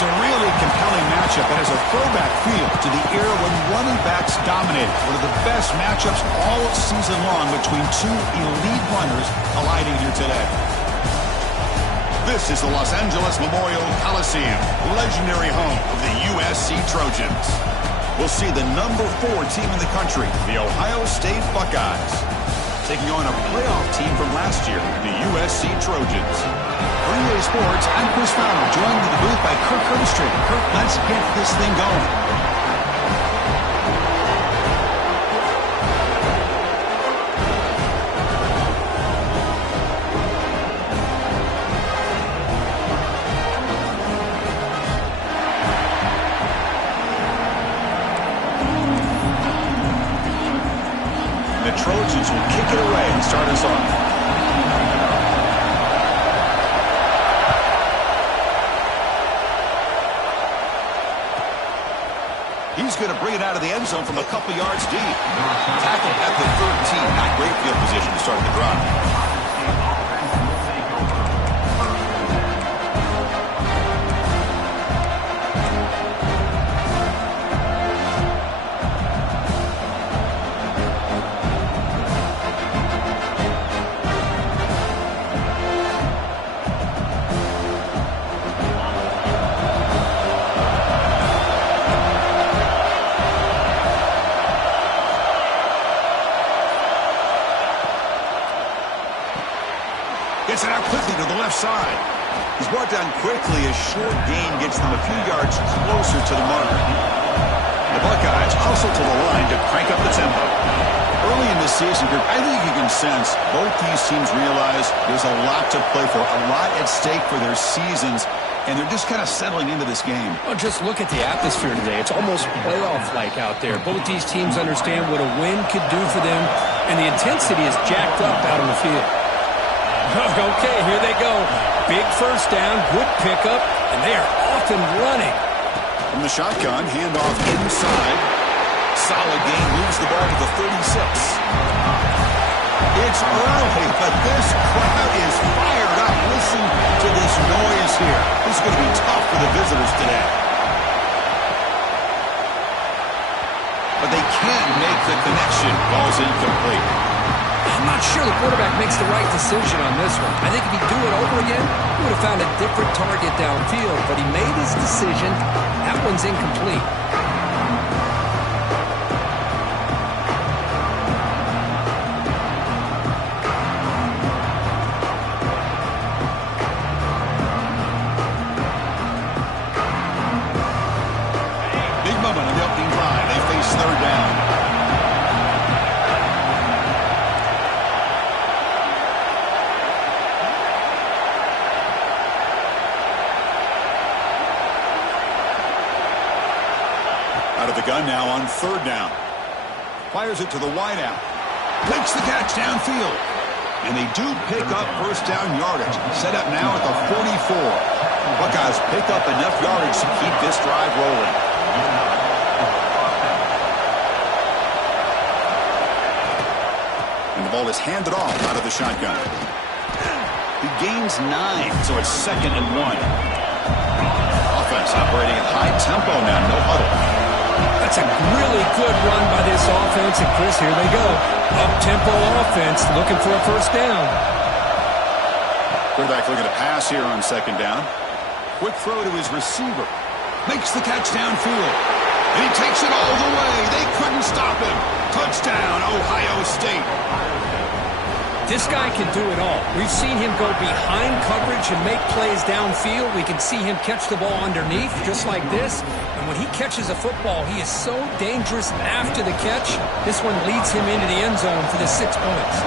It's a really compelling matchup that has a throwback feel to the era when running backs dominated. One of the best matchups all season long between two elite runners colliding here today. This is the Los Angeles Memorial Coliseum, legendary home of the USC Trojans. We'll see the number 4 team in the country, the Ohio State Buckeyes, taking on a playoff team from last year, the USC Trojans. For EA Sports, I'm Chris Fowler, joined in the booth by Kirk Herbstreit. Kirk, let's get this thing going. The Trojans will kick it away and start us off. He's going to bring it out of the end zone from a couple yards deep. Tackle at the 13. Not great field position to start the drive. Gets it out quickly to the left side. He's brought down quickly. A short gain gets them a few yards closer to the mark. The Buckeyes hustle to the line to crank up the tempo. Early in the season, I think you can sense both these teams realize there's a lot to play for, a lot at stake for their seasons, and they're just kind of settling into this game. Well, just look at the atmosphere today. It's almost playoff-like out there. Both these teams understand what a win could do for them, and the intensity is jacked up out on the field. Okay, here they go. Big first down, good pickup, and they are off and running. From the shotgun, handoff inside. Solid gain, moves the ball to the 36. It's early, but this crowd is fired up. Listen to this noise here. This is going to be tough for the visitors today. But they can't make the connection. Ball's incomplete. I'm not sure the quarterback makes the right decision on this one. I think if he'd do it over again, he would have found a different target downfield, but he made his decision. That one's incomplete. Big moment on the opening drive. They face third down. Out of the gun now on third down. Fires it to the wideout. Makes the catch downfield. And they do pick up first down yardage. Set up now at the 44. Buckeyes pick up enough yardage to keep this drive rolling. And the ball is handed off out of the shotgun. He gains 9, so it's 2nd and 1. Offense operating at high tempo now, no huddle. That's a really good run by this offense. And, Chris, here they go. Up-tempo offense looking for a first down. Quarterback looking to pass here on 2nd down. Quick throw to his receiver. Makes the catch downfield. And he takes it all the way. They couldn't stop him. Touchdown, Ohio State. This guy can do it all. We've seen him go behind coverage and make plays downfield. We can see him catch the ball underneath just like this. And when he catches a football, he is so dangerous after the catch. This one leads him into the end zone for the 6 points.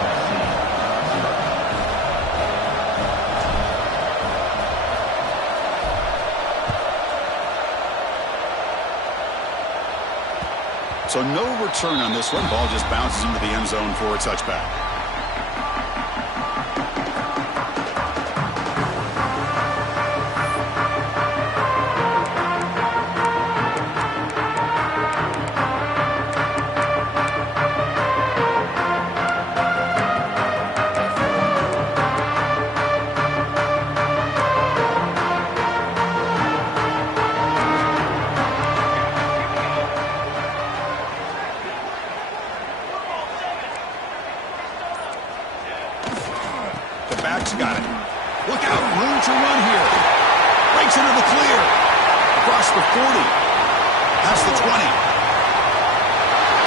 So no return on this one. Ball just bounces into the end zone for a touchback. launch a run here. Breaks into the clear. Across the 40. Past the 20.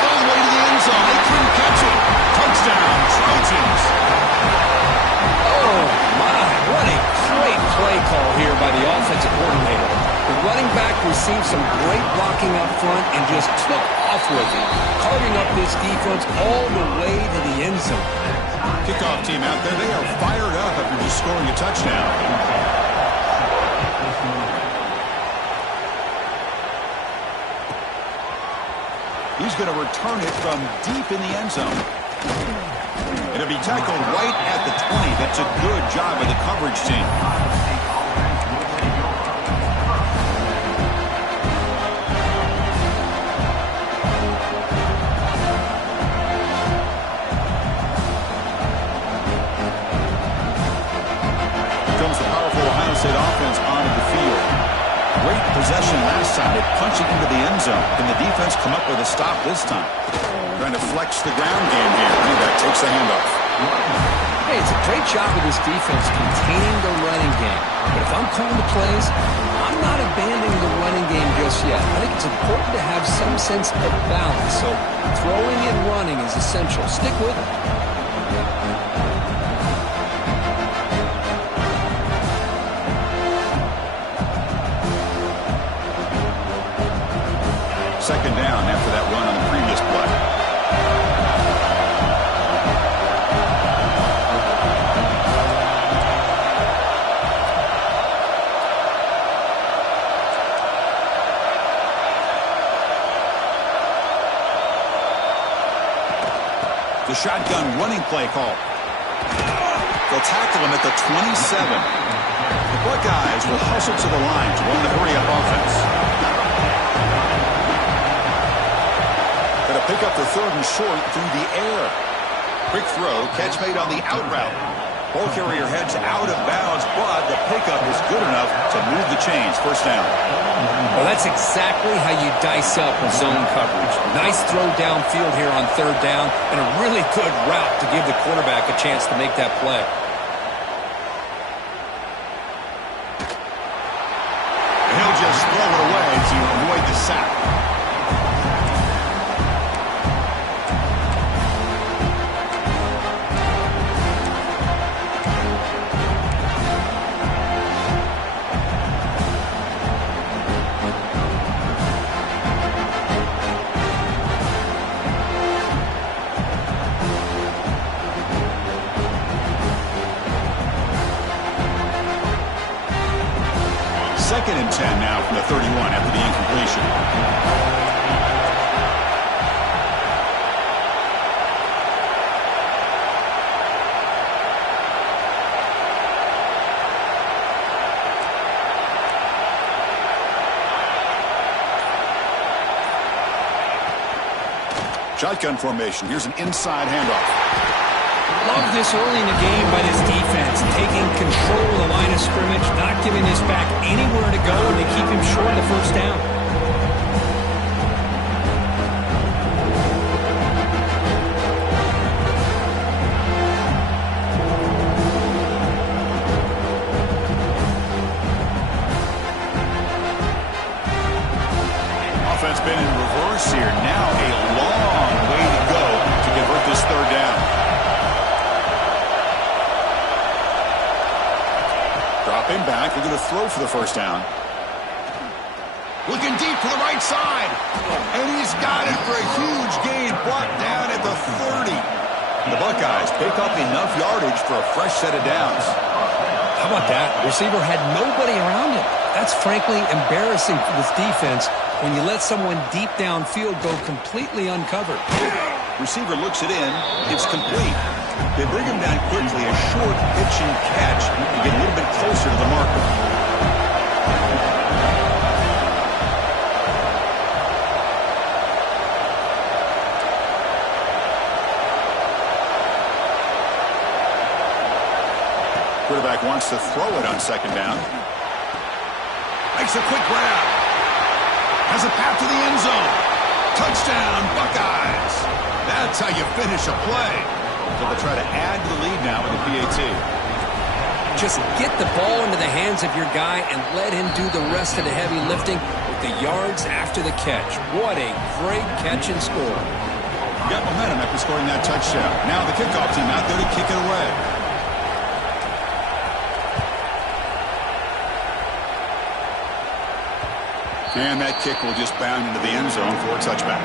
All the way to the end zone. They couldn't catch it. Touchdown, Trojans. Oh, my. What a great play call here by the offensive coordinator. The running back received some great blocking up front and just took off with it, carving up this defense all the way to the end zone. Kickoff team out there. They are fired up after just scoring a touchdown. He's going to return it from deep in the end zone. It'll be tackled right at the 20. That's a good job by the coverage team. Comes the powerful Ohio State offense onto the field. Great possession last time. They punch it into the end zone. Can the defense come up with a stop this time? Trying to flex the ground game here. Running back takes the handoff. Hey, it's a great job of this defense containing the running game. But if I'm calling the plays, I'm not abandoning the running game just yet. I think it's important to have some sense of balance. So throwing and running is essential. Stick with it. Second down after that run on the previous play. The shotgun running play call. They'll tackle him at the 27. The Buckeyes will hustle to the line to run the hurry-up offense. Going to pick up the third and short through the air. Quick throw, catch made on the out route. Ball carrier heads out of bounds, but the pickup is good enough to move the chains. First down. Well, that's exactly how you dice up a zone coverage. Nice throw downfield here on third down, and a really good route to give the quarterback a chance to make that play. He'll just throw it away to avoid the sack. Second and 10 now from the 31 after the incompletion. Shotgun formation. Here's an inside handoff. Love this early in the game by this defense, taking control of the line of scrimmage, not giving this back anywhere to go, and they keep him short of the first down. Offense been in reverse here. Now a long way to go to convert this third down. Dropping back, they're going to throw for the first down. Looking deep to the right side. And he's got it for a huge gain, brought down at the 30. The Buckeyes pick up enough yardage for a fresh set of downs. How about that? Receiver had nobody around him. That's frankly embarrassing for this defense when you let someone deep downfield go completely uncovered. Receiver looks it in. It's complete. They bring him down quickly. A short pitch and catch to get a little bit closer to the marker. Quarterback wants to throw it on second down. Makes a quick grab. Has a path to the end zone. Touchdown, Buckeyes. That's how you finish a play. So they'll try to add to the lead now with the PAT. Just get the ball into the hands of your guy and let him do the rest of the heavy lifting with the yards after the catch. What a great catch and score. Got momentum after scoring that touchdown. Now the kickoff team out there to kick it away. And that kick will just bound into the end zone for a touchback.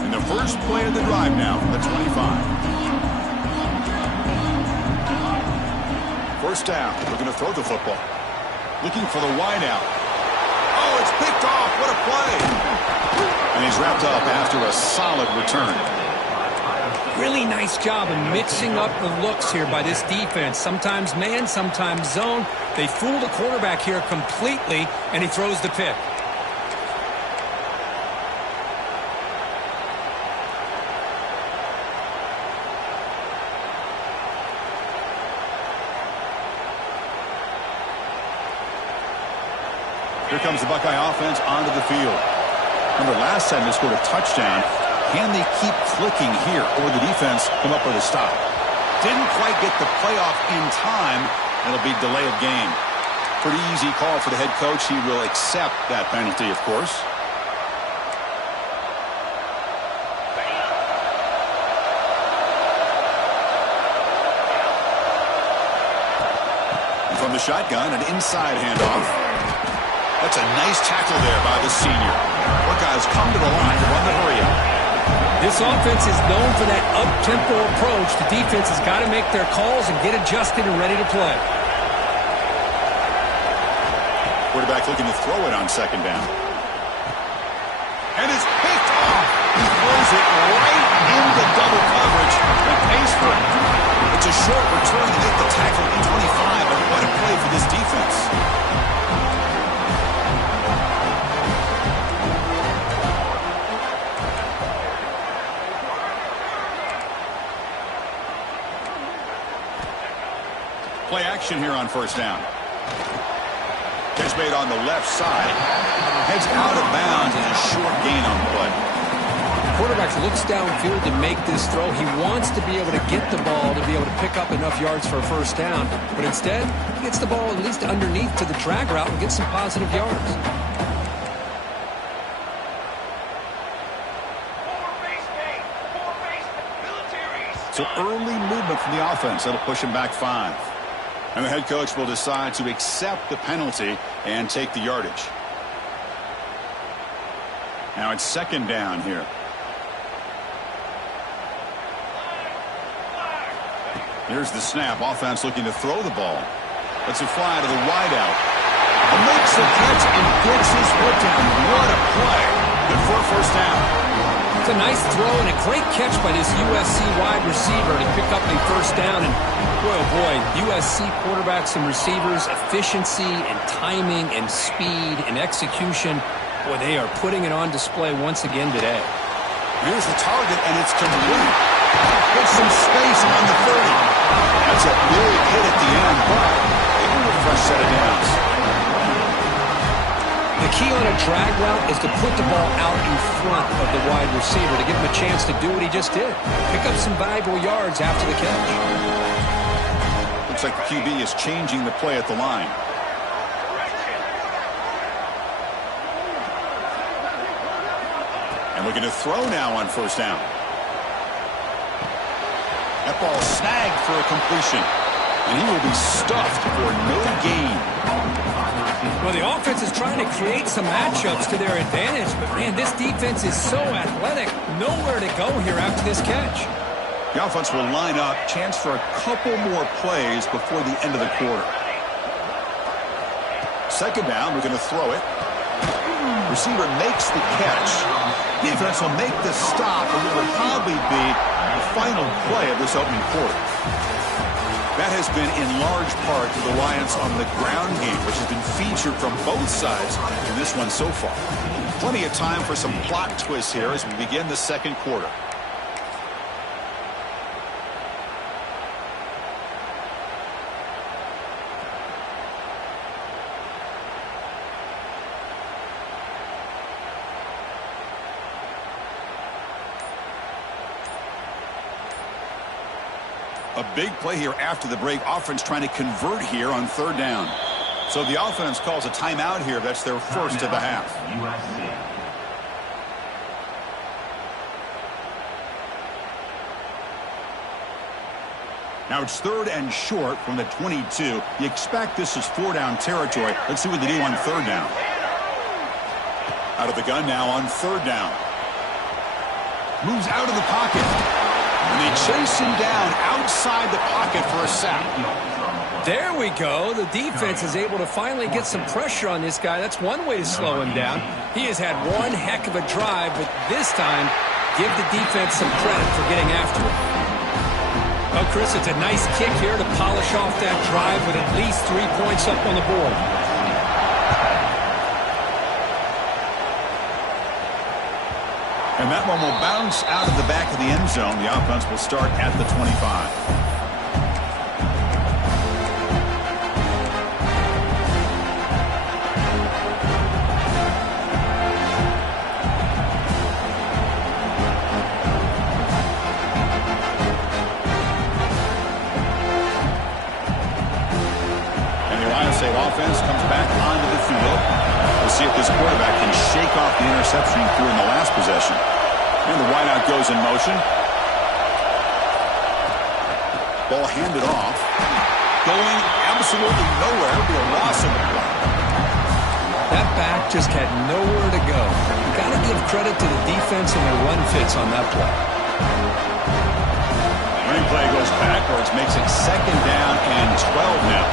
And the first play of the drive now from the 25. First down. We're going to throw the football. Looking for the wide out. Oh, it's picked off. What a play. And he's wrapped up after a solid return. Really nice job of mixing up the looks here by this defense. Sometimes man, sometimes zone. They fool the quarterback here completely, and he throws the pick. Here comes the Buckeye offense onto the field. Remember, last time they scored a touchdown. Can they keep clicking here, or the defense come up with a stop? Didn't quite get the playoff in time. It'll be delay of game. Pretty easy call for the head coach. He will accept that penalty, of course. And from the shotgun, an inside handoff. That's a nice tackle there by the senior. Buckeyes come to the line to run the hurry-up. This offense is known for that up-tempo approach. The defense has got to make their calls and get adjusted and ready to play. Quarterback looking to throw it on second down. And it's picked off. He throws it right into double coverage. It pays for it. It's a short return to make the tackle at 25, but what a play for this defense. Play action here on first down. Catch made on the left side. Heads out of bounds and a short gain on the play. The quarterback looks downfield to make this throw. He wants to be able to get the ball to be able to pick up enough yards for a first down. But instead, he gets the ball at least underneath to the drag route and gets some positive yards. So early movement from the offense. That'll push him back 5. And the head coach will decide to accept the penalty and take the yardage. Now it's second down here. Here's the snap. Offense looking to throw the ball. Let's it fly to the wideout. Makes the catch and gets his foot down. What a play. Good for a first down. It's a nice throw and a great catch by this USC wide receiver to pick up a first down. And boy, oh boy, USC quarterbacks and receivers, efficiency and timing and speed and execution. Boy, they are putting it on display once again today. Here's the target, and it's complete. Gets some space on the 30. That's a big hit at the end, but they do a fresh set of downs. The key on a drag route is to put the ball out in front of the wide receiver to give him a chance to do what he just did. Pick up some valuable yards after the catch. Looks like the QB is changing the play at the line. And looking to throw now on first down. That ball snagged for a completion. And he will be stuffed for no gain. Well, the offense is trying to create some matchups to their advantage, but man, this defense is so athletic. Nowhere to go here after this catch. The offense will line up. Chance for a couple more plays before the end of the quarter. Second down, we're going to throw it. Receiver makes the catch. Defense will make the stop, and it will probably be the final play of this opening quarter. That has been in large part the reliance on the ground game, which has been featured from both sides in this one so far. Plenty of time for some plot twists here as we begin the second quarter. A big play here after the break. Offense trying to convert here on third down. So the offense calls a timeout here. That's their first of the half. USC. Now it's third and short from the 22. You expect this is four-down territory. Let's see what they do on third down. Out of the gun now on third down. Moves out of the pocket. And they chase him down outside the pocket for a sack. There we go. The defense is able to finally get some pressure on this guy. That's one way to slow him down. He has had one heck of a drive, but this time, give the defense some credit for getting after him. Well, Chris, it's a nice kick here to polish off that drive with at least 3 points up on the board. And that one will bounce out of the back of the end zone. The offense will start at the 25. Offense comes back onto the field. We'll see if this quarterback can shake off the interception he threw in the last possession. And the wideout goes in motion. Ball handed off. Going absolutely nowhere. It'll be a loss of the play. That back just had nowhere to go. You got to give credit to the defense and their run fits on that play. Running play goes backwards, makes it second down and 12 now.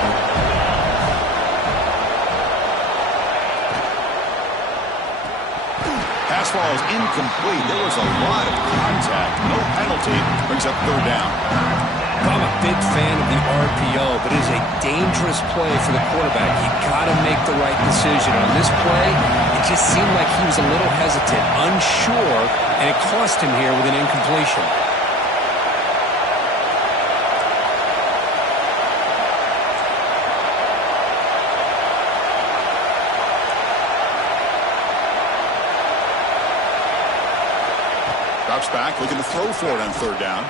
Pass ball is incomplete. There was a lot of contact. No penalty. Brings up third down. I'm a big fan of the RPO, but it is a dangerous play for the quarterback. You got to make the right decision. On this play, it just seemed like he was a little hesitant, unsure, and it cost him here with an incompletion. Drops back, looking to throw for it on third down.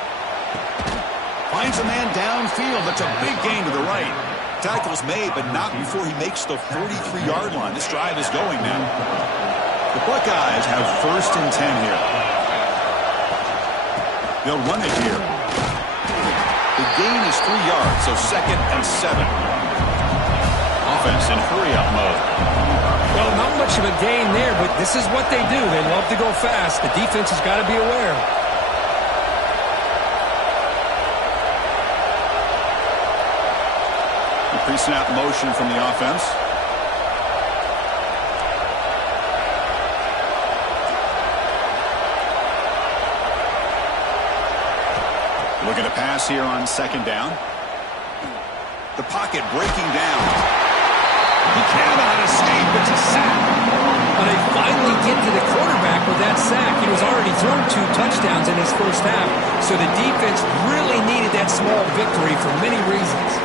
Finds a man downfield. That's a big gain to the right. Tackle's made, but not before he makes the 43-yard line. This drive is going now. The Buckeyes have first and 10 here. They'll run it here. The gain is 3 yards, so second and 7. Offense in hurry-up mode. Well, not much of a gain there, but this is what they do. They love to go fast. The defense has got to be aware. Pre-snap motion from the offense. Looking to pass here on second down. The pocket breaking down. He cannot escape. It's a sack. Well, they finally get to the quarterback with that sack. He was already thrown 2 touchdowns in his first half, so the defense really needed that small victory for many reasons.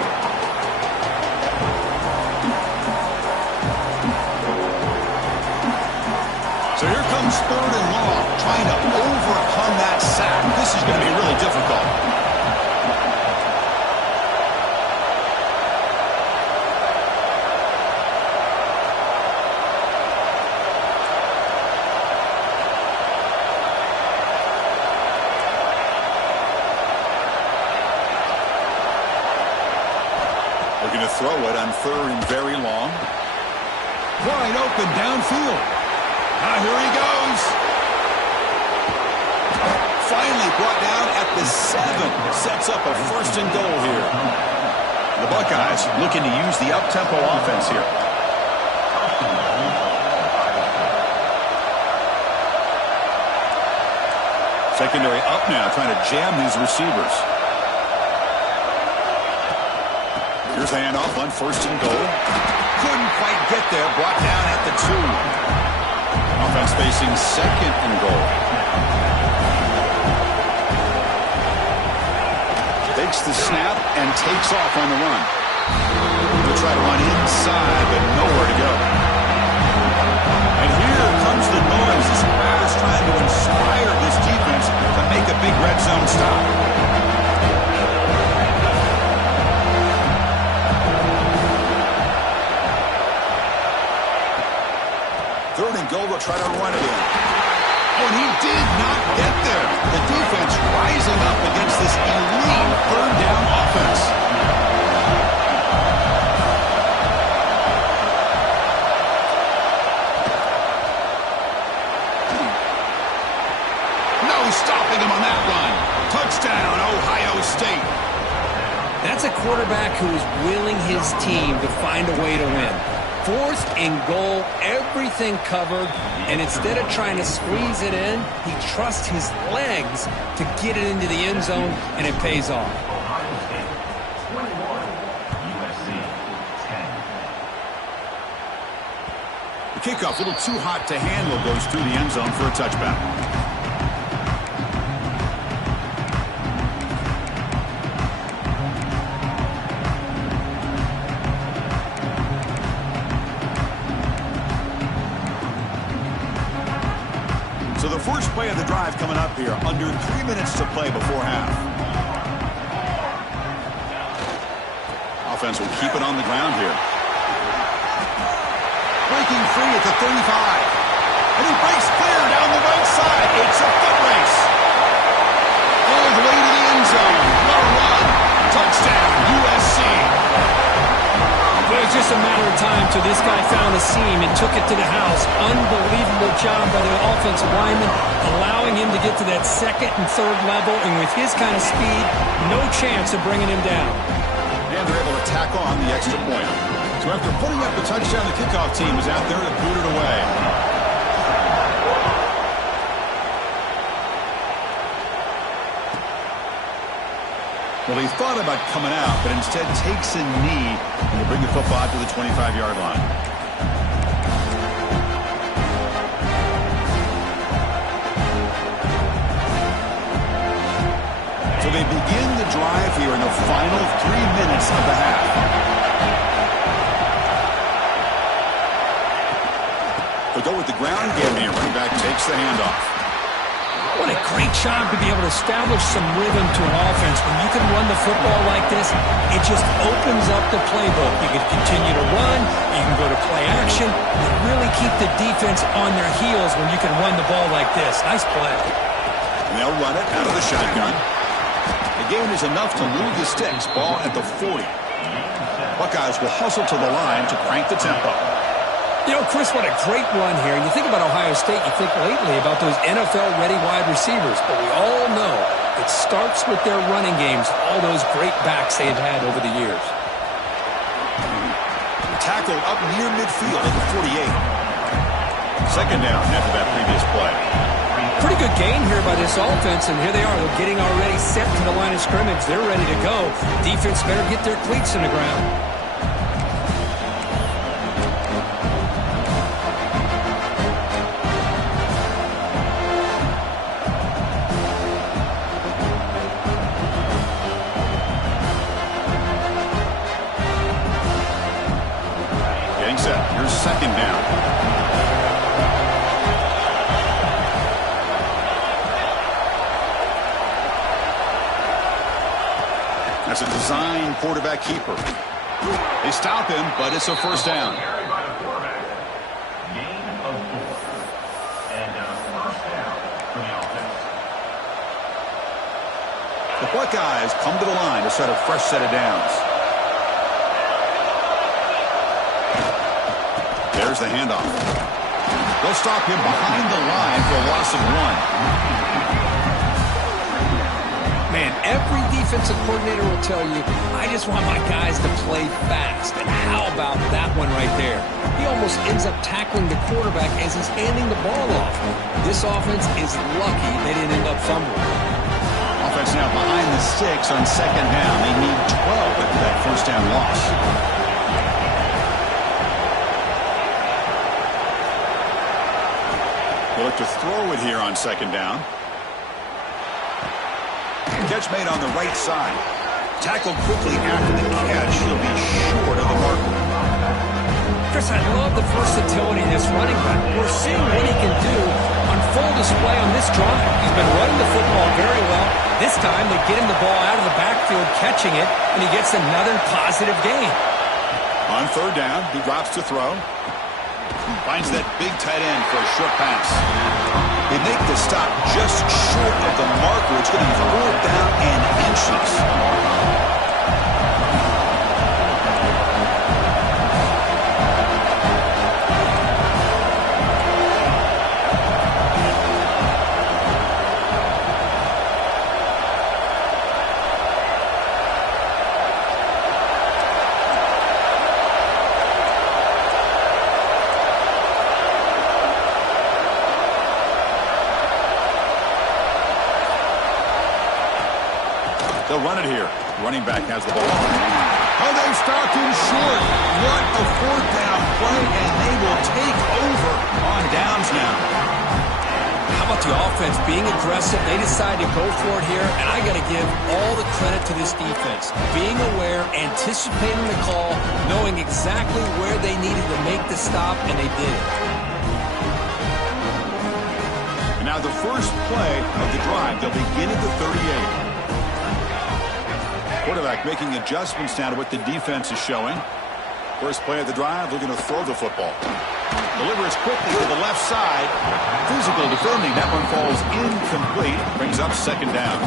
So here comes third and long, trying to overcome that sack. This is going to be really difficult. Looking to throw it on third and very long. Wide open downfield. Here he goes. Finally brought down at the 7. Sets up a first and goal here. The Buckeyes looking to use the up-tempo offense here. Secondary up now, trying to jam these receivers. Here's a handoff on first and goal. Couldn't quite get there. Brought down at the 2. Offense facing second and goal. Takes the snap and takes off on the run. He'll try to run inside, but nowhere to go. And here comes the noise. This crowd is trying to inspire this defense to make a big red zone stop. run it in. Oh, and he did not get there. The defense rising up against this elite third down offense. No stopping him on that run. Touchdown, Ohio State. That's a quarterback who is willing his team to find a way to win. 4th and goal, everything covered, and instead of trying to squeeze it in, he trusts his legs to get it into the end zone, and it pays off. USC 10. The kickoff, a little too hot to handle, goes through the end zone for a touchback. So the first play of the drive coming up here, under 3 minutes to play before half. Offense will keep it on the ground here. Breaking free at the 35. And he breaks clear down the right side. It's a foot race. All the way to the end zone. What a run. Touchdown, USC. It was just a matter of time till this guy found a seam and took it to the house. Unbelievable job by the offensive lineman, allowing him to get to that 2nd and 3rd level, and with his kind of speed, no chance of bringing him down. And they're able to tack on the extra point. So after putting up the touchdown, the kickoff team is out there to boot it away. Well, he thought about coming out, but instead takes a knee and will bring the football to the 25-yard line. So they begin the drive here in the final 3 minutes of the half. They go with the ground game here. Running back takes the handoff. What a great job to be able to establish some rhythm to an offense. When you can run the football like this, it just opens up the playbook. You can continue to run, you can go to play action, and really keep the defense on their heels when you can run the ball like this. Nice play. And they'll run it out of the shotgun. The gain is enough to move the sticks. Ball at the 40. Buckeyes will hustle to the line to crank the tempo. You know, Chris, what a great run here. And you think about Ohio State, you think lately about those NFL-ready wide receivers. But we all know it starts with their running games, all those great backs they've had over the years. Tackled up near midfield at the 48. 2nd down after that previous play. Pretty good gain here by this offense, and here they are. They're getting already set to the line of scrimmage. They're ready to go. Defense better get their cleats in the ground. Here's 2nd down. That's a design quarterback keeper. They stop him, but it's a 1st down. Gain of 4. And a 1st down for the offense. The Buckeyes come to the line to set a fresh set of downs. There's the handoff. They'll stop him behind the line for a loss of 1. Man, every defensive coordinator will tell you, I just want my guys to play fast. And how about that one right there? He almost ends up tackling the quarterback as he's handing the ball off. This offense is lucky they didn't end up fumbling. Offense now behind the sticks on 2nd down. They need 12 after that 1st down loss. They look to throw it here on 2nd down. Catch made on the right side. Tackled quickly after the catch. He'll be short of the marker. Chris, I love the versatility of this running back. We're seeing what he can do on full display on this drive. He's been running the football very well. This time they get him the ball out of the backfield, catching it, and he gets another positive gain. On 3rd down, he drops to throw. Finds that big tight end for a short pass. They make the stop just short of the marker. It's going to be 4th down and inches. They'll run it here. Running back has the ball. Oh, they stopped him short. What a 4th down play, and they will take over on downs now. How about the offense being aggressive? They decide to go for it here, and I got to give all the credit to this defense. Being aware, anticipating the call, knowing exactly where they needed to make the stop, and they did it. And now the first play of the drive. They'll begin at the 38. Quarterback making adjustments now to what the defense is showing. First play of the drive, looking to throw the football. Delivers quickly to the left side. Physical defending. That one falls incomplete. Brings up 2nd down.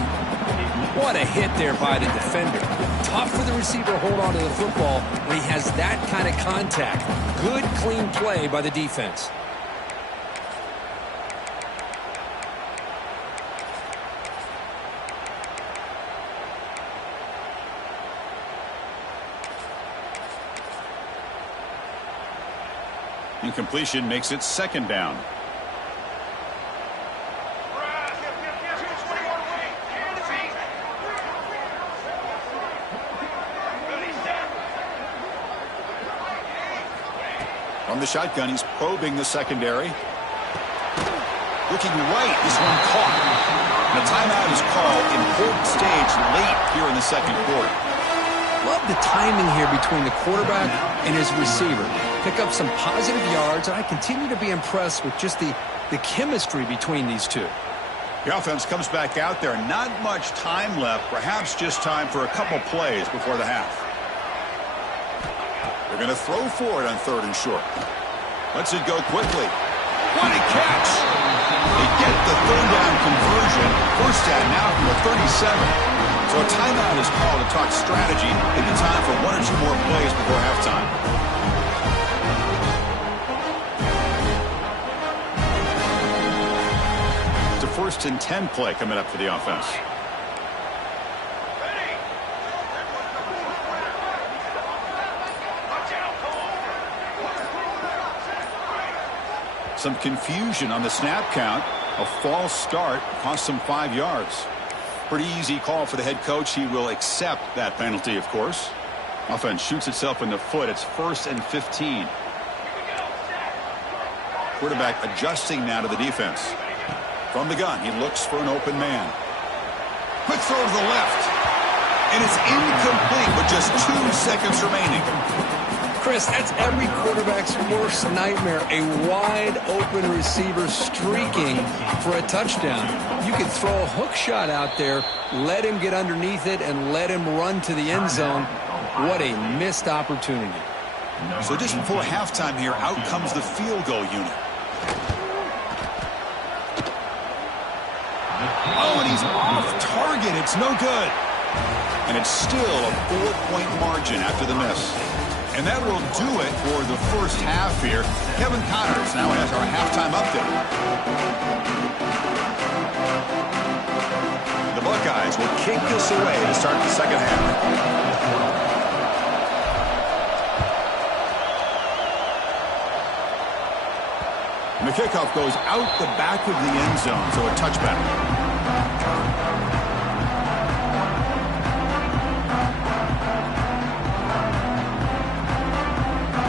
What a hit there by the defender. Tough for the receiver to hold on to the football when he has that kind of contact. Good, clean play by the defense. Incompletion makes it 2nd down. From the shotgun, he's probing the secondary. Looking right, this one caught. And a timeout is called. Important stage late here in the 2nd quarter. Love the timing here between the quarterback and his receiver. Pick up some positive yards, and I continue to be impressed with just the chemistry between these two. The offense comes back out there. Not much time left. Perhaps just time for a couple plays before the half. They're going to throw for it on 3rd and short. Lets it go quickly. What a catch! They get the 3rd down conversion. 1st down now from the 37. So a timeout is called to talk strategy. Maybe time for 1 or 2 more plays before halftime. It's a 1st and 10 play coming up for the offense. Some confusion on the snap count. A false start cost them 5 yards. Pretty easy call for the head coach. He will accept that penalty, of course. Offense shoots itself in the foot. It's 1st and 15. Quarterback adjusting now to the defense. From the gun, he looks for an open man. Quick throw to the left. And it's incomplete with just 2 seconds remaining. Chris, that's every quarterback's worst nightmare. A wide-open receiver streaking for a touchdown. You could throw a hook shot out there, let him get underneath it, and let him run to the end zone. What a missed opportunity. So just before halftime here, out comes the field goal unit. Oh, and he's off target. It's no good. And it's still a 4-point margin after the miss. And that will do it for the first half here. Kevin Connors now has our halftime update. The Buckeyes will kick this away to start the second half. And the kickoff goes out the back of the end zone, so a touchback.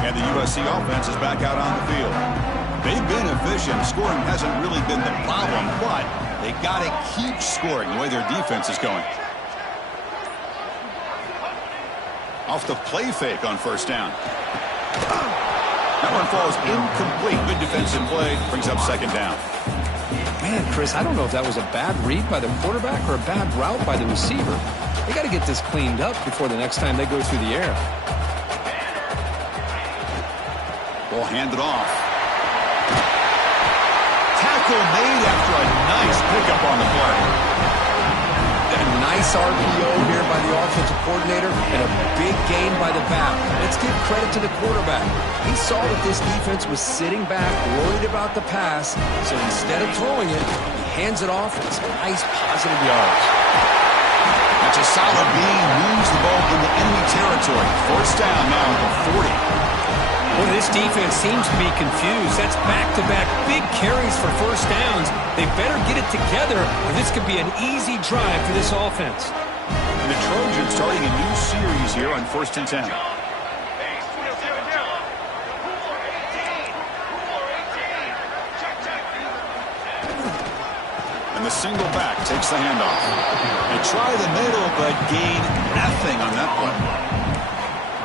And the USC offense is back out on the field. They've been efficient. Scoring hasn't really been the problem, but they got to keep scoring the way their defense is going. Off the play fake on 1st down. That one falls incomplete. Good defensive play. Brings up 2nd down. Man, Chris, I don't know if that was a bad read by the quarterback or a bad route by the receiver. They got to get this cleaned up before the next time they go through the air. Ball handed off. Tackle made after a nice pickup on the play. A nice RPO here by the offensive coordinator and a big gain by the back. Let's give credit to the quarterback. He saw that this defense was sitting back, worried about the pass, so instead of throwing it, he hands it off with some nice positive yards. That's a solid gain, moves the ball into enemy territory. First down now at the 40. Well, this defense seems to be confused. That's back-to-back big carries for first downs. They better get it together, or this could be an easy drive for this offense. And the Trojans starting a new series here on 1st and 10. And the single back takes the handoff. They try the middle, but gain nothing on that play.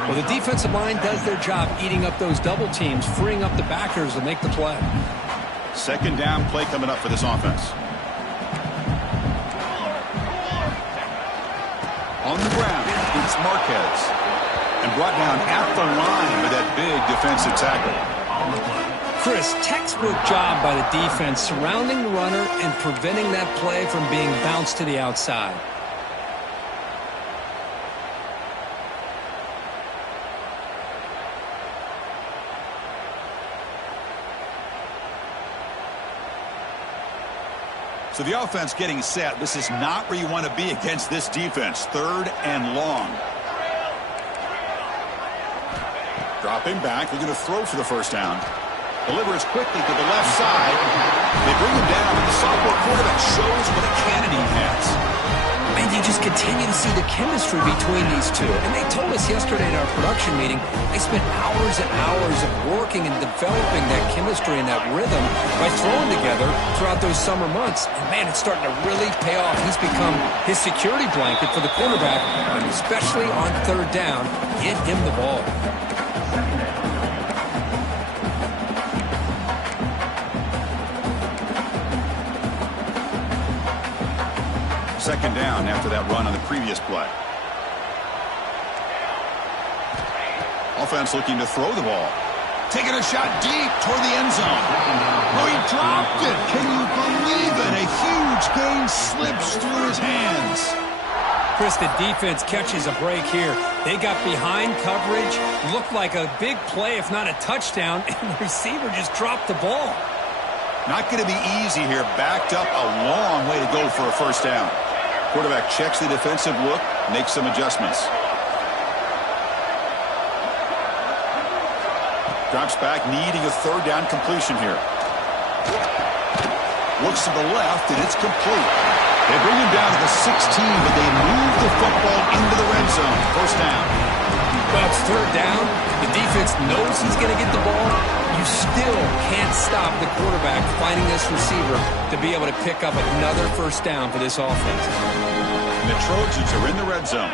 Well, the defensive line does their job eating up those double teams, freeing up the backers to make the play. Second down play coming up for this offense. On the ground, it's Marquez. And brought down at the line with that big defensive tackle. Chris, textbook job by the defense surrounding the runner and preventing that play from being bounced to the outside. So the offense getting set. This is not where you want to be against this defense. 3rd and long. Dropping back. They're going to throw for the first down. Delivers quickly to the left side. They bring him down, and the sophomore quarterback shows what a cannon he has. And you just continue to see the chemistry between these two. And they told us yesterday in our production meeting, they spent hours and hours of working and developing that chemistry and that rhythm by throwing together throughout those summer months. And, man, it's starting to really pay off. He's become his security blanket for the quarterback, and especially on 3rd down, get him the ball. Second down after that run on the previous play. Offense looking to throw the ball. Taking a shot deep toward the end zone. Oh, he dropped it. Can you believe it? A huge gain slips through his hands. Chris, the defense catches a break here. They got behind coverage, looked like a big play, if not a touchdown, and the receiver just dropped the ball. Not going to be easy here. Backed up a long way to go for a first down. Quarterback checks the defensive look, makes some adjustments. Drops back, needing a 3rd down completion here. Looks to the left, and it's complete. They bring him down to the 16, but they move the football into the red zone. First down. Well, it's 3rd down. The defense knows he's going to get the ball. You still can't stop the quarterback finding this receiver to be able to pick up another first down for this offense. And the Trojans are in the red zone.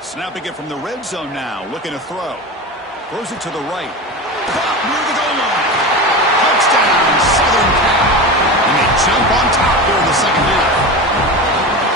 Snapping it from the red zone now, looking to throw. Throws it to the right. Caught near the goal line. Touchdown, Southern Cal. And they jump on top here in the second half.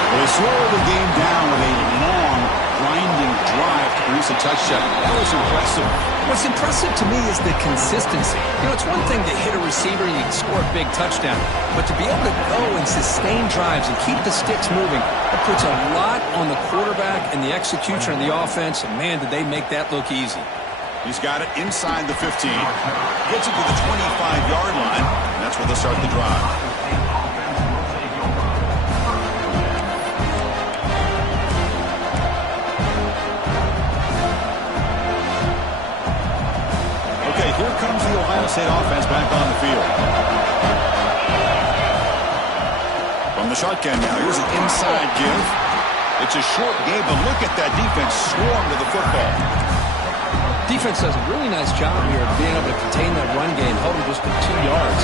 Well, they slow the game down with a long, grinding drive to produce a touchdown. That was impressive. What's impressive to me is the consistency. You know, it's one thing to hit a receiver and you can score a big touchdown, but to be able to go and sustain drives and keep the sticks moving, that puts a lot on the quarterback and the execution of the offense, and man, did they make that look easy. He's got it inside the 15. Gets it to the 25-yard line, and that's where they'll start the drive. Here comes the Ohio State offense back on the field. From the shotgun now, here's an inside give. It's a short game, but look at that defense swarm to the football. Defense does a really nice job here of being able to contain that run game, held him just to 2 yards.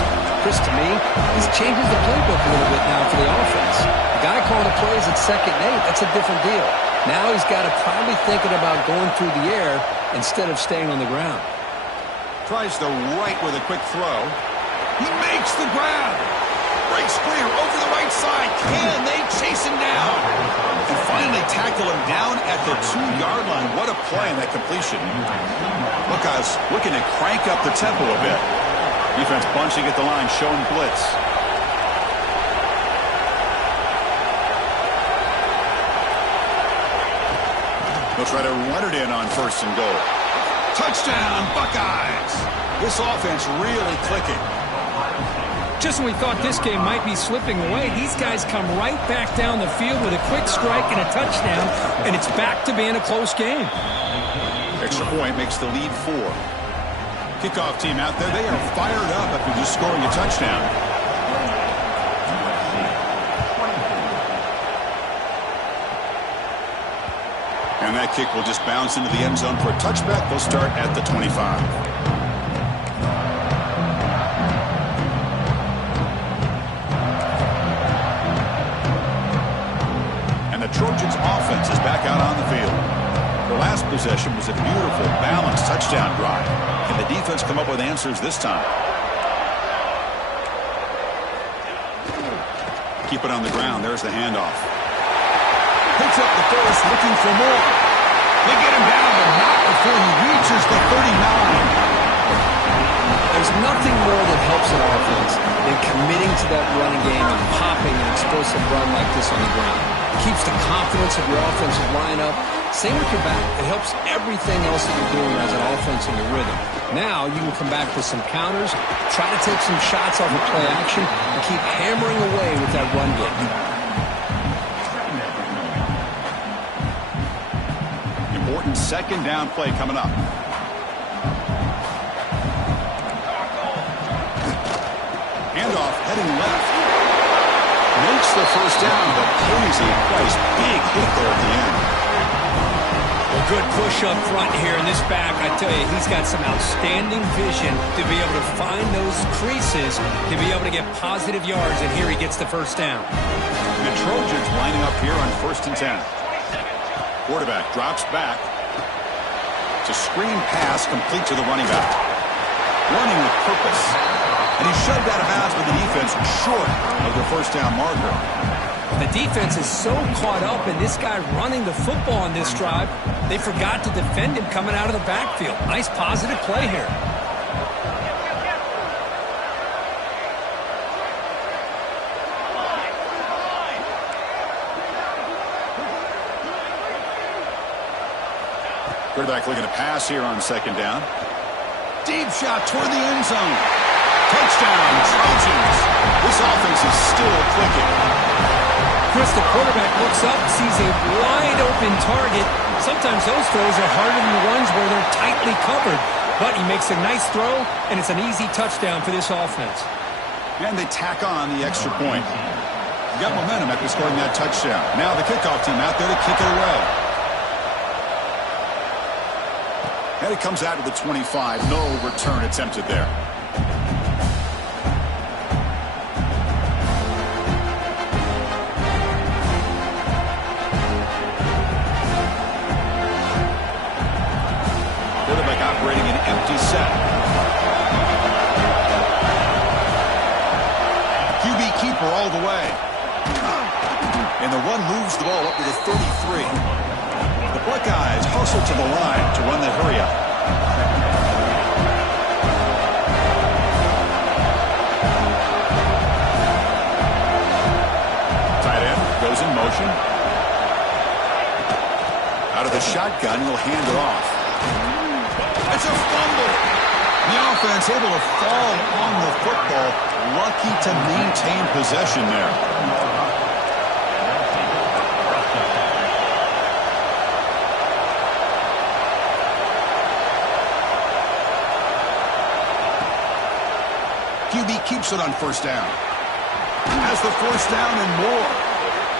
Chris, to me, this changes the playbook a little bit now for the offense. The guy calling the plays at 2nd and 8, that's a different deal. Now he's got to probably thinking about going through the air instead of staying on the ground. Tries the right with a quick throw. He makes the grab. Breaks clear over the right side. Can they chase him down? And finally tackle him down at the 2-yard line. What a play on that completion. Buckeyes looking to crank up the tempo a bit. Defense bunching at the line, showing blitz. They'll try to run it in on 1st and goal. Touchdown, Buckeyes. This offense really clicking. Just when we thought this game might be slipping away, these guys come right back down the field with a quick strike and a touchdown, and it's back to being a close game. Extra point makes the lead 4. Kickoff team out there, they are fired up after just scoring a touchdown. And that kick will just bounce into the end zone for a touchback. They'll start at the 25. The Trojans offense is back out on the field. Their last possession was a beautiful, balanced touchdown drive. Can the defense come up with answers this time? Keep it on the ground. There's the handoff. Picks up the first, looking for more. They get him down, but not before he reaches the 39. There's nothing more that helps an offense than committing to that running game and popping an explosive run like this on the ground. It keeps the confidence of your offensive lineup. Same with your back. It helps everything else that you're doing as an offense in your rhythm. Now you can come back with some counters, try to take some shots off of play action, and keep hammering away with that run game. Important 2nd down play coming up. Handoff heading left. Makes the 1st down, but pays a price. Big hit there at the end. A good push up front here in this back. I tell you, he's got some outstanding vision to be able to find those creases, to be able to get positive yards, and here he gets the 1st down. The Trojans lining up here on 1st and 10. Quarterback drops back. It's a screen pass complete to the running back. Running with purpose. And he's shoved out of bounds with the defense short of the 1st down marker. The defense is so caught up in this guy running the football on this drive, they forgot to defend him coming out of the backfield. Nice positive play here. Quarterback looking to pass here on 2nd down. Deep shot toward the end zone. Touchdown, Trojans. This offense is still clicking. Chris, the quarterback looks up, sees a wide-open target. Sometimes those throws are harder than the ones where they're tightly covered. But he makes a nice throw, and it's an easy touchdown for this offense. And they tack on the extra point. You got momentum after scoring that touchdown. Now the kickoff team out there to kick it away. And it comes out to the 25. No return attempted there. Quarterback operating an empty set. QB keeper all the way. And the run moves the ball up to the 33. The Buckeyes hustle to the line to run the hurry up. Tight end goes in motion. Out of the shotgun, he'll hand it off. It's a fumble. The offense able to fall on the football. Lucky to maintain possession there. QB keeps it on 1st down. Has the 1st down and more.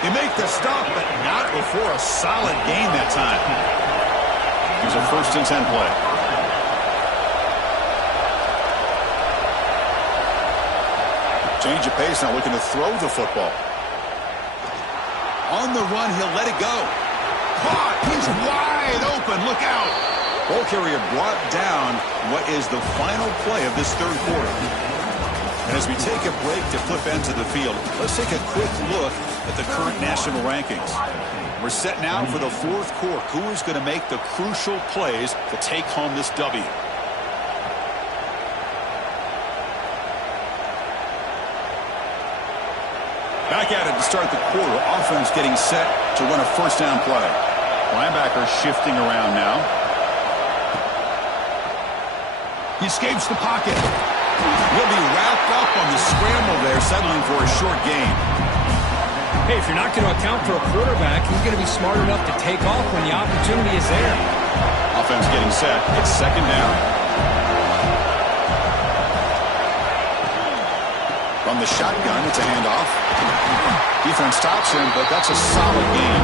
They make the stop, but not before a solid gain that time. Here's a 1st and 10 play. Change of pace now, looking to throw the football. On the run, he'll let it go. Caught! He's wide open. Look out! Ball carrier brought down what is the final play of this third quarter. And as we take a break to flip ends of the field, let's take a quick look at the current national rankings. We're set now for the fourth quarter. Who is going to make the crucial plays to take home this W? Back at it to start the quarter. Offense getting set to run a first down play. Linebacker shifting around now. He escapes the pocket. Will be wrapped up on the scramble there, settling for a short gain. Hey, if you're not going to account for a quarterback, he's going to be smart enough to take off when the opportunity is there. Offense getting set. It's second down. From the shotgun, it's a handoff. Defense stops him, but that's a solid gain.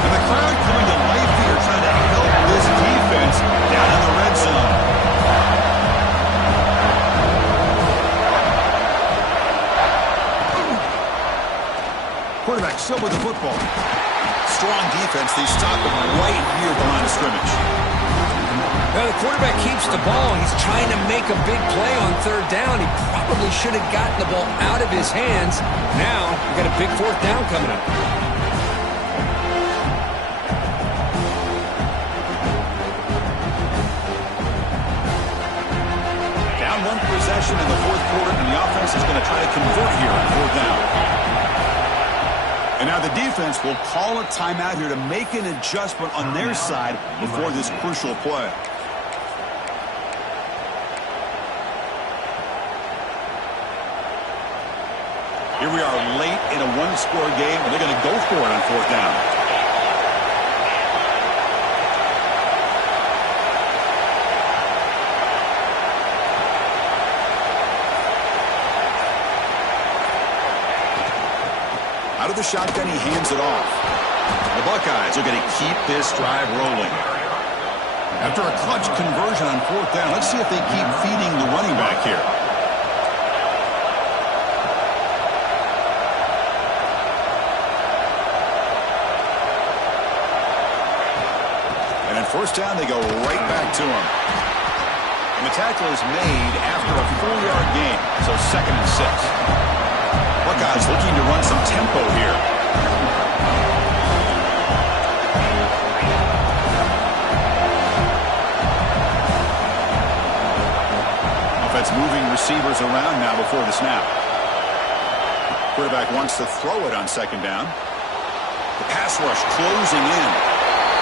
And the crowd coming to life here, trying to help this defense down in the red zone. Quarterback still with the football. Strong defense. They stop him right near the line of scrimmage. Well, the quarterback keeps the ball. He's trying to make a big play on third down. He probably should have gotten the ball out of his hands. Now, we've got a big fourth down coming up. Down one possession in the fourth quarter, and the offense is going to try to convert here on fourth down. And now the defense will call a timeout here to make an adjustment on their side before this crucial play. Here we are late in a one-score game, and they're going to go for it on fourth down. Out of the shotgun, he hands it off. The Buckeyes are going to keep this drive rolling. After a clutch conversion on fourth down, let's see if they keep feeding the running back here. And on first down, they go right back to him. And the tackle is made after a 4-yard gain, so 2nd and 6. Buckeyes looking to run some tempo here. Offense moving receivers around now before the snap. Quarterback wants to throw it on second down. The pass rush closing in.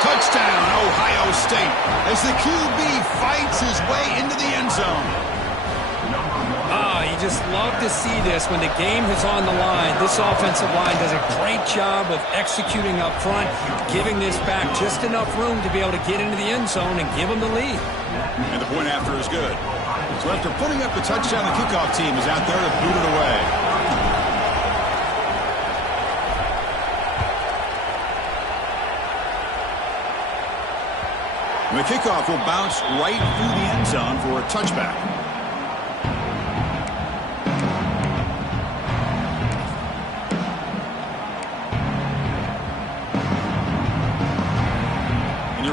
Touchdown, Ohio State, as the QB fights his way into the end zone. You just love to see this when the game is on the line. This offensive line does a great job of executing up front, giving this back just enough room to be able to get into the end zone and give them the lead. And the point after is good. So after putting up the touchdown, the kickoff team is out there to boot it away. And the kickoff will bounce right through the end zone for a touchback.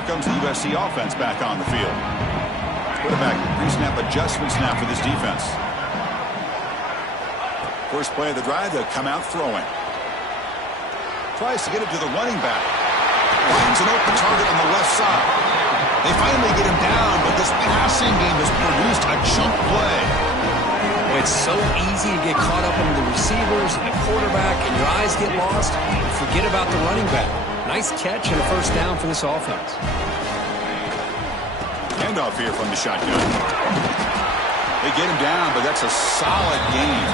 Comes the USC offense back on the field. Quarterback pre-snap adjustment snap for this defense. First play of the drive, they'll come out throwing. Tries to get it to the running back. Finds an open target on the left side. They finally get him down, but this passing game has produced a chunk play. It's so easy to get caught up in the receivers and the quarterback, and your eyes get lost. You forget about the running back. Nice catch and a first down for this offense. Handoff here from the shotgun. They get him down, but that's a solid gain.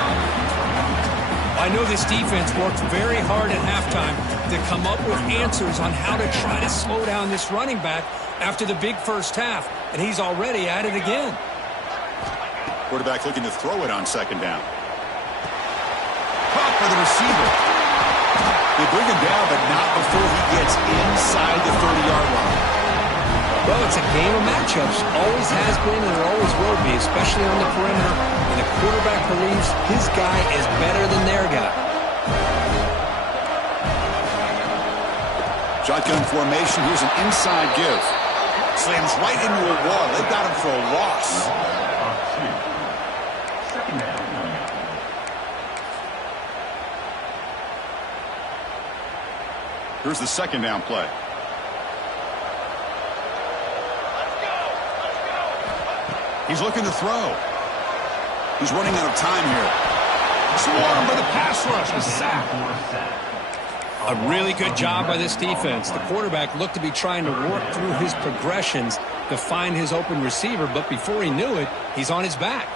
I know this defense worked very hard at halftime to come up with answers on how to try to slow down this running back after the big first half, and he's already at it again. Quarterback looking to throw it on second down. Caught for the receiver. They bring him down, but not before he gets inside the 30-yard line. Well, it's a game of matchups. Always has been and it always will be, especially on the perimeter. And the quarterback believes his guy is better than their guy. Shotgun formation. Here's an inside give. Slams right into a wall. They've got him for a loss. Second down. Here's the second down play. He's looking to throw. He's running out of time here. Swarmed by the pass rush. A sack. A really good job by this defense. The quarterback looked to be trying to work through his progressions to find his open receiver, but before he knew it, he's on his back.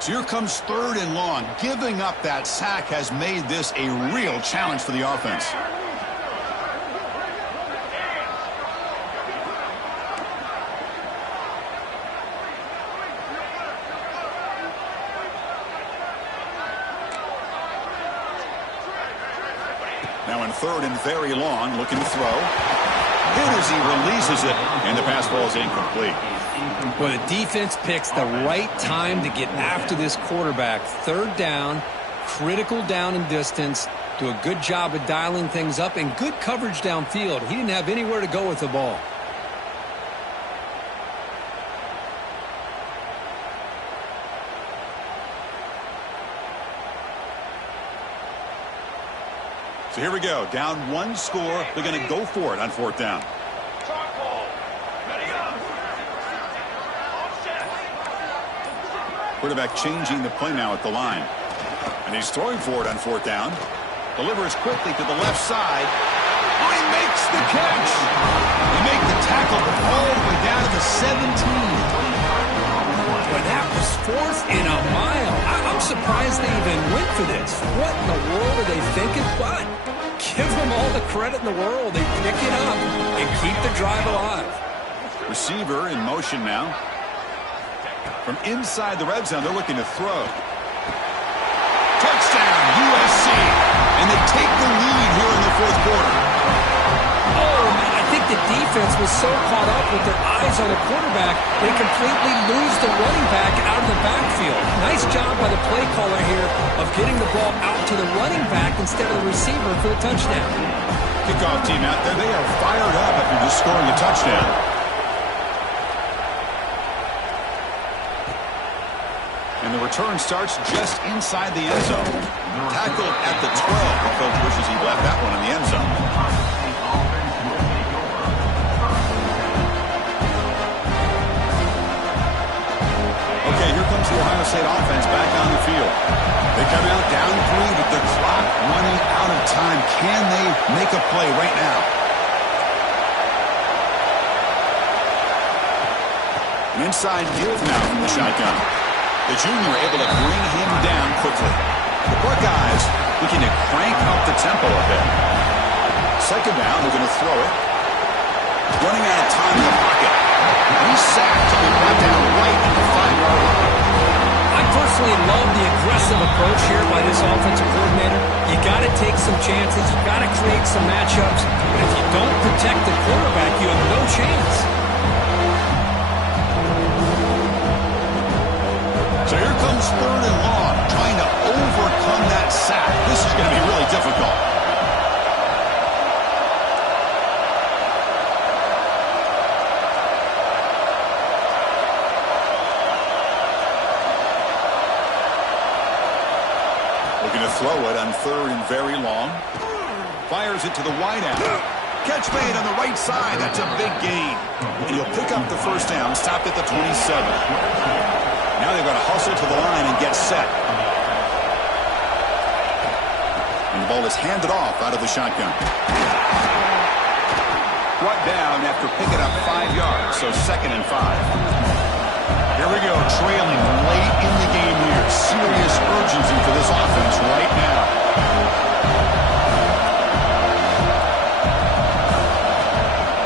So here comes 3rd and long. Giving up that sack has made this a real challenge for the offense. Now in 3rd and very long, looking to throw. Hit as he releases it, and the pass ball is incomplete. Well, the defense picks the right time to get after this quarterback. 3rd down, critical down and distance. Do a good job of dialing things up and good coverage downfield. He didn't have anywhere to go with the ball. So here we go. Down 1 score. They're going to go for it on 4th down. Quarterback changing the play now at the line. And he's throwing for it on 4th down. Delivers quickly to the left side. Oh, he makes the catch. They make the tackle all the way down to the 17. But that was 4th and a mile. I'm surprised they even went for this. What in the world are they thinking? But give them all the credit in the world. They pick it up and keep the drive alive. Receiver in motion now. From inside the red zone, they're looking to throw. Touchdown, USC. And they take the lead here in the 4th quarter. Oh, man, I think the defense was so caught up with their eyes on the quarterback, they completely lose the running back out of the backfield. Nice job by the play caller here of getting the ball out to the running back instead of the receiver for the touchdown. Kickoff team out there, they are fired up after just scoring a touchdown. And the return starts just inside the end zone. Tackled at the 12. The coach wishes he left that one in the end zone. Okay, here comes the Ohio State offense back on the field. They come out down 3 with the clock running out of time. Can they make a play right now? An inside give now from the shotgun. The junior able to bring him down quickly. The Buckeyes looking to crank up the tempo a bit. 2nd down, they're going to throw it. Running out of time in the pocket. He's sacked and brought down right at the 5-yard line. I personally love the aggressive approach here by this offensive coordinator. You got to take some chances. You got to create some matchups. And if you don't protect the quarterback, you have no chance. So here comes 3rd and long, trying to overcome that sack. This is going to be really difficult. Looking to throw it on 3rd and very long. Fires it to the wideout. Catch made on the right side. That's a big gain. And he'll pick up the 1st down, stopped at the 27. Now they've got to hustle to the line and get set. And the ball is handed off out of the shotgun. Brought down after picking up 5 yards, so 2nd and 5. Here we go, trailing late in the game here. Serious urgency for this offense right now.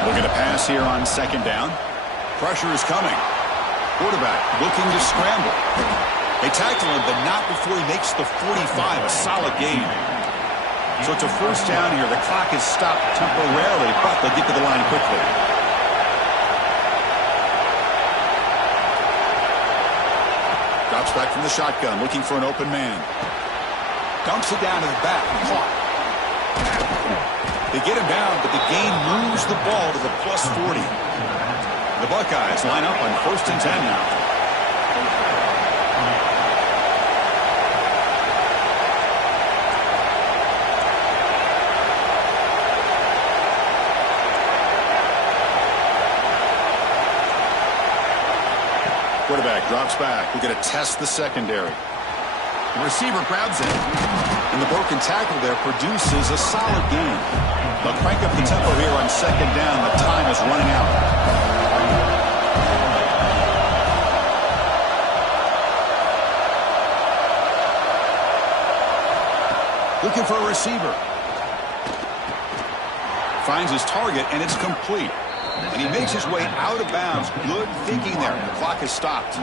Looking to pass here on 2nd down. Pressure is coming. Quarterback looking to scramble. They tackle him, but not before he makes the 45, a solid gain. So it's a 1st down here. The clock is stopped temporarily, but they'll get to the line quickly. Drops back from the shotgun, looking for an open man. Dumps it down to the back. Caught. They get him down, but the gain moves the ball to the +40. The Buckeyes line up on 1st and 10 now. Quarterback drops back. We're going to test the secondary. The receiver grabs it, and the broken tackle there produces a solid gain. They'll crank up the tempo here on 2nd down. The time is running out. Looking for a receiver. Finds his target, and it's complete. And he makes his way out of bounds. Good thinking there. The clock has stopped.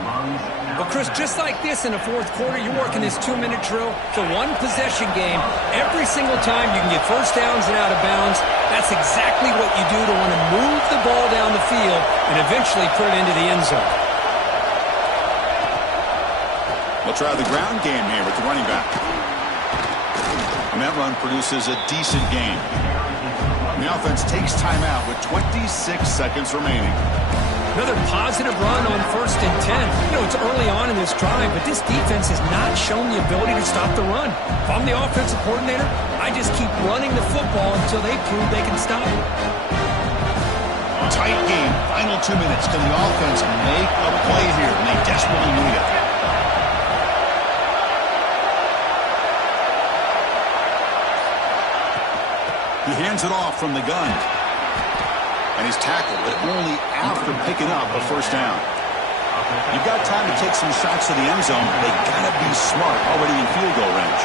Well, Chris, just like this in the 4th quarter, you're working this 2-minute drill. It's a one-possession game. Every single time you can get first downs and out of bounds. That's exactly what you do to want to move the ball down the field and eventually put it into the end zone. We'll try the ground game here with the running back. And that run produces a decent gain. The offense takes timeout with 26 seconds remaining. Another positive run on 1st and 10. You know, it's early on in this drive, but this defense has not shown the ability to stop the run. If I'm the offensive coordinator, I just keep running the football until they prove they can stop it. Tight game. Final 2 minutes. Can the offense make a play here? And they desperately need it. He hands it off from the gun. And he's tackled, but only after picking up a first down. You've got time to take some shots to the end zone. They gotta be smart, already in field goal range.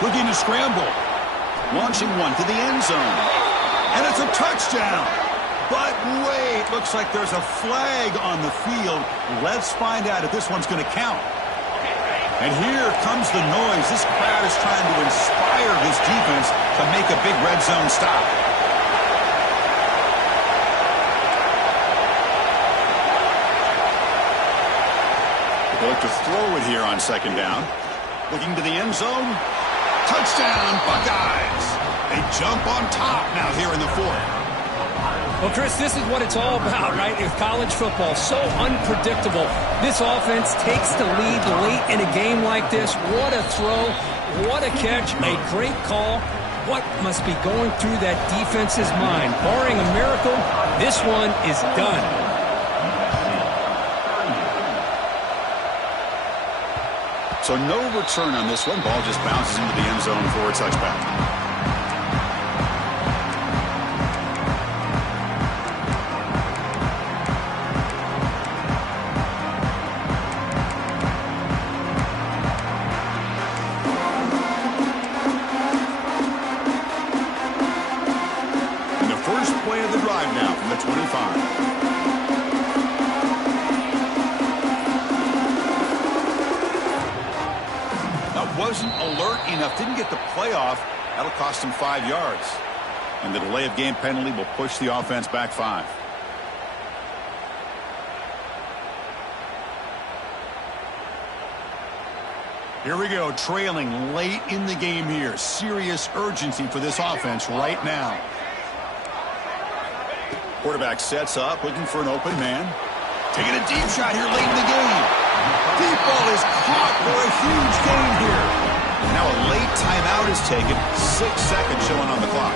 Looking to scramble. Launching one to the end zone. And it's a touchdown. But wait, looks like there's a flag on the field. Let's find out if this one's going to count. And here comes the noise. This crowd is trying to inspire this defense to make a big red zone stop. They look to throw it here on 2nd down. Looking to the end zone. Touchdown, Buckeyes. They jump on top now here in the 4th. Well, Chris, this is what it's all about, right? With college football, so unpredictable. This offense takes the lead late in a game like this. What a throw. What a catch. A great call. What must be going through that defense's mind? Barring a miracle, this one is done. So no return on this one. Ball just bounces into the end zone for a touchback. Now from the 25. That wasn't alert enough. Didn't get the play off. That'll cost him 5 yards. And the delay of game penalty will push the offense back 5. Here we go, trailing late in the game here. Serious urgency for this offense right now. Quarterback sets up, looking for an open man. Taking a deep shot here late in the game. Deep ball is caught for a huge gain here. Now a late timeout is taken. 6 seconds showing on the clock.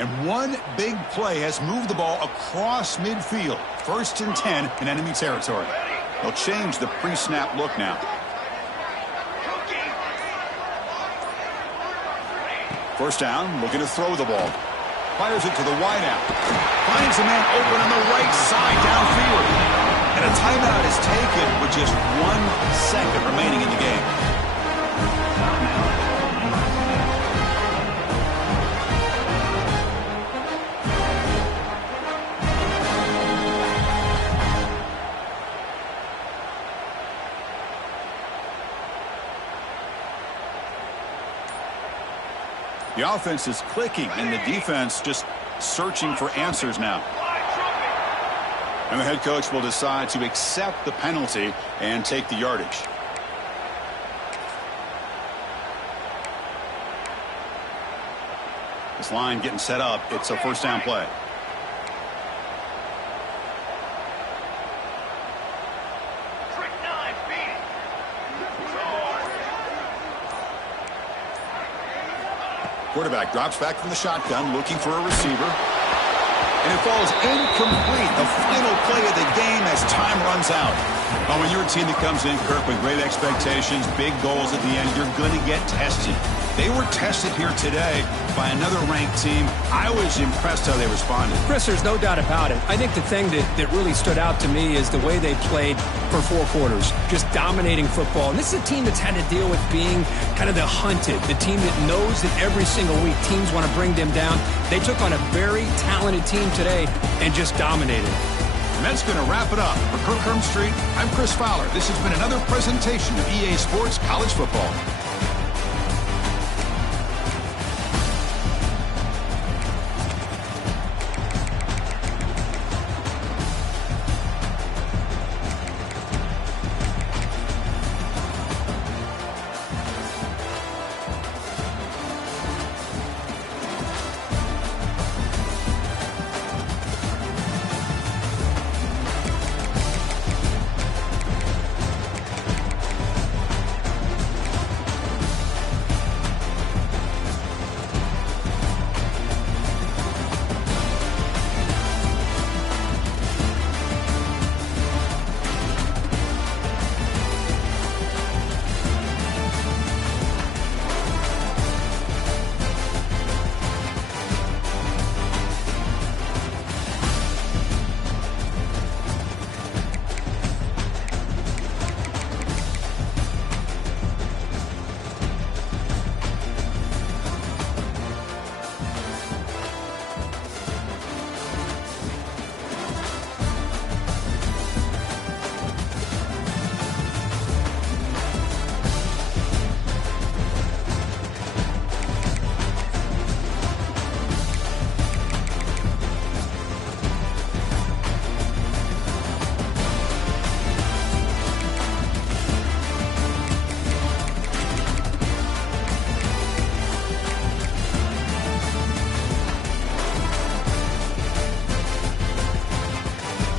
And one big play has moved the ball across midfield. 1st and 10 in enemy territory. They'll change the pre-snap look now. First down, looking to throw the ball. Fires it to the wideout. Finds a man open on the right side downfield. And a timeout is taken with just 1 second remaining in the game. The offense is clicking, and the defense just searching for answers now. And the head coach will decide to accept the penalty and take the yardage. This line getting set up. It's a first down play. Quarterback drops back from the shotgun, looking for a receiver. And it falls incomplete. The final play of the game as time runs out. Well, when you're a team that comes in, Kirk, with great expectations, big goals at the end, you're going to get tested. They were tested here today by another ranked team. I was impressed how they responded. Chris, there's no doubt about it. I think the thing that really stood out to me is the way they played for 4 quarters, just dominating football. And this is a team that's had to deal with being kind of the hunted, the team that knows that every single week teams want to bring them down. They took on a very talented team today and just dominated. And that's going to wrap it up. For Kirk Street, I'm Chris Fowler. This has been another presentation of EA Sports College Football.